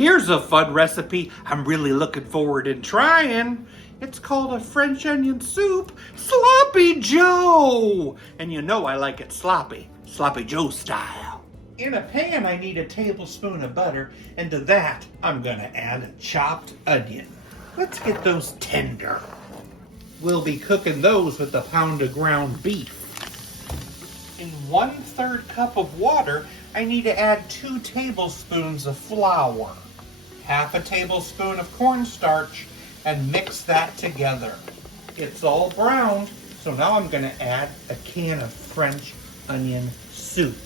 Here's a fun recipe I'm really looking forward to trying. It's called a French onion soup, Sloppy Joe. And you know I like it sloppy Joe style. In a pan, I need a tablespoon of butter, and to that, I'm gonna add a chopped onion. Let's get those tender. We'll be cooking those with a pound of ground beef. In 1/3 cup of water, I need to add 2 tablespoons of flour, half a tablespoon of cornstarch, and mix that together. It's all browned, so now I'm gonna add a can of French onion soup,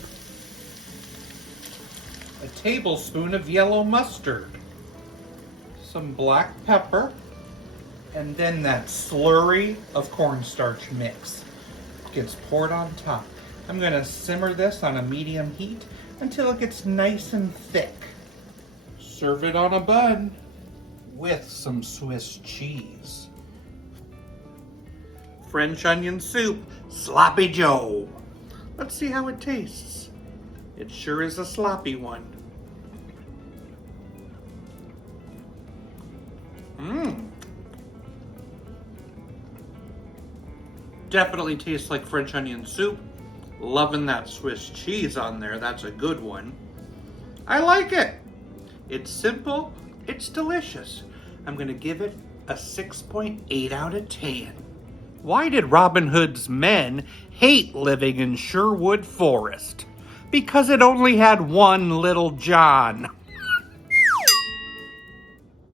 a tablespoon of yellow mustard, some black pepper, and then that slurry of cornstarch mix gets poured on top. I'm gonna simmer this on a medium heat until it gets nice and thick. Serve it on a bun with some Swiss cheese. French onion soup, Sloppy Joe. Let's see how it tastes. It sure is a sloppy one. Definitely tastes like French onion soup. Loving that Swiss cheese on there. That's a good one. I like it. It's simple. It's delicious. I'm going to give it a 6.8 out of 10. Why did Robin Hood's men hate living in Sherwood Forest? Because it only had one Little John.